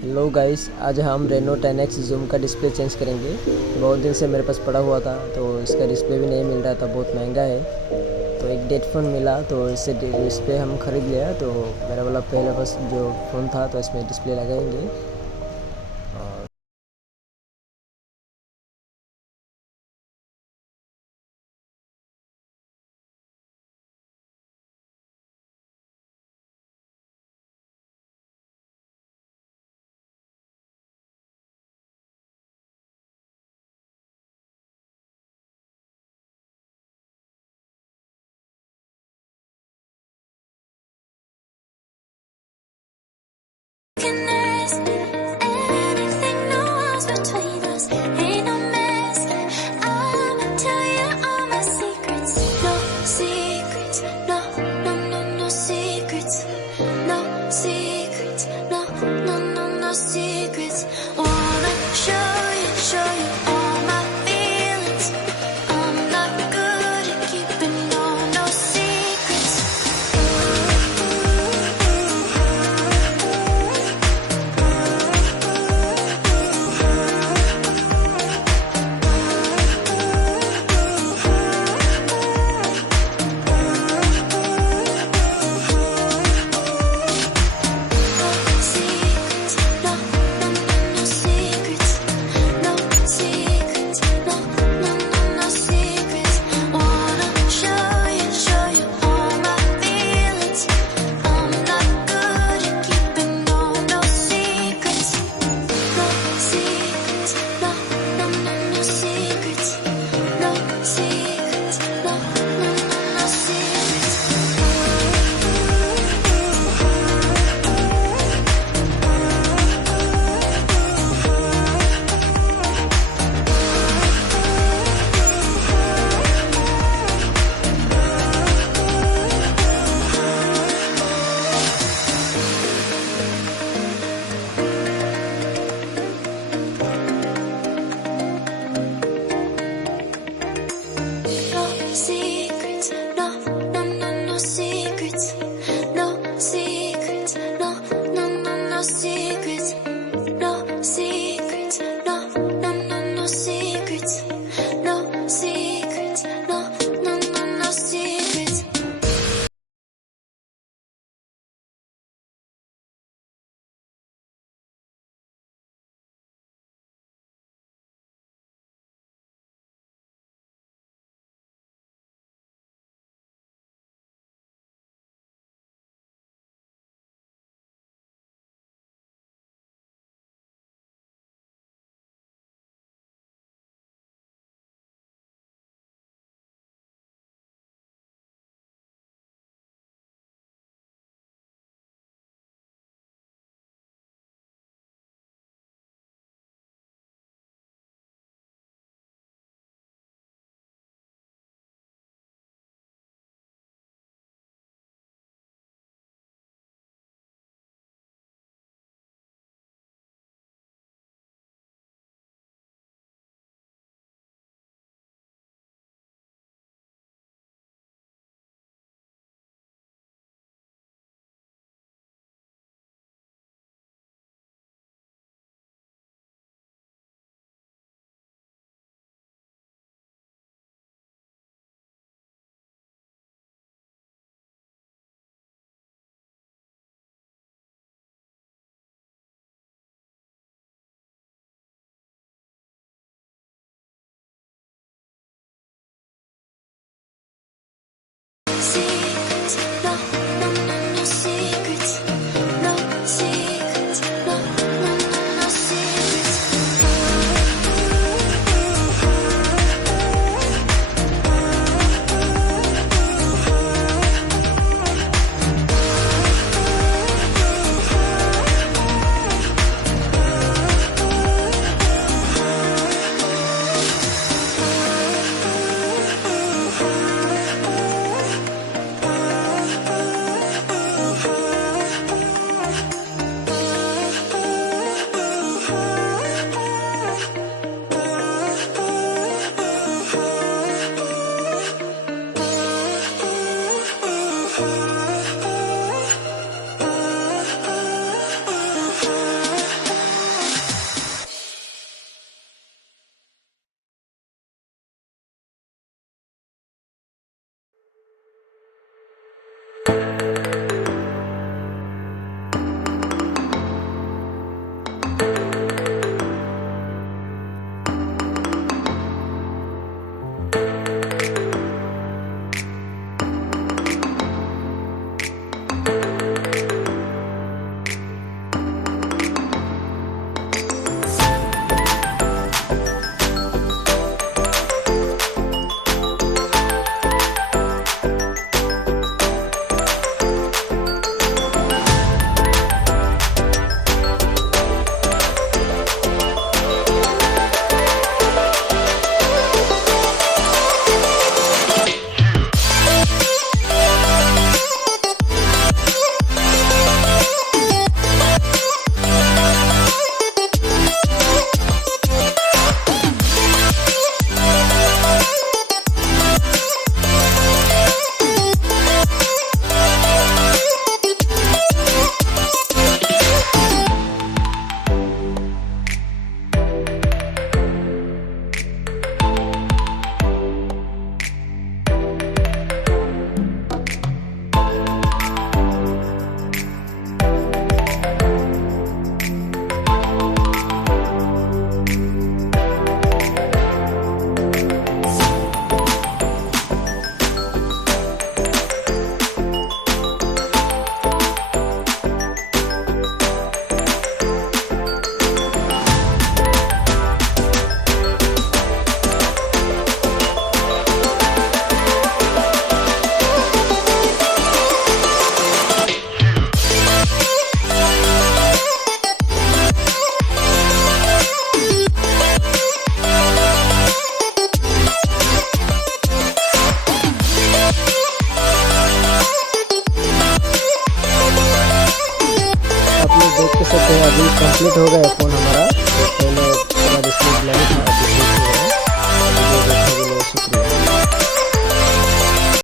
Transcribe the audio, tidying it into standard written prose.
Hello guys, आज हम Reno 10X zoom का डिस्प्ले चेंज करेंगे। बहुत दिन से मेरे पास पड़ा हुआ था, तो इसका डिस्प्ले भी नहीं मिल रहा था, बहुत महंगा है। तो एक डेड फ़ोन मिला, तो इससे डिस्प्ले हम ख़रीद लिया। तो मेरा वाला पहले बस जो फ़ोन था, तो इसमें डिस्प्ले लगाएंगे। और Anything, no walls between us. Ain't no mess. I'ma tell you all my secrets. No secrets. No, no, no, no secrets. No secrets. No, no, no, no secrets. Wanna show you all my feelings. I'm not good at keeping no secrets. Secrets, no, no, no, no secrets. No secrets, no, no, no, no secrets. Wanna show you all my feelings. I'm not good at keeping no secrets. No secrets, no, no, no, no secrets. No secrets, no, no, no, no secrets. No secrets, no, no, no, no secrets. No secrets, no, no, no, no secrets. No secrets, no, no, no, no secrets. No secrets, no, no, no, no secrets. देख के सकते हैं अभी complete हो गया phone हमारा।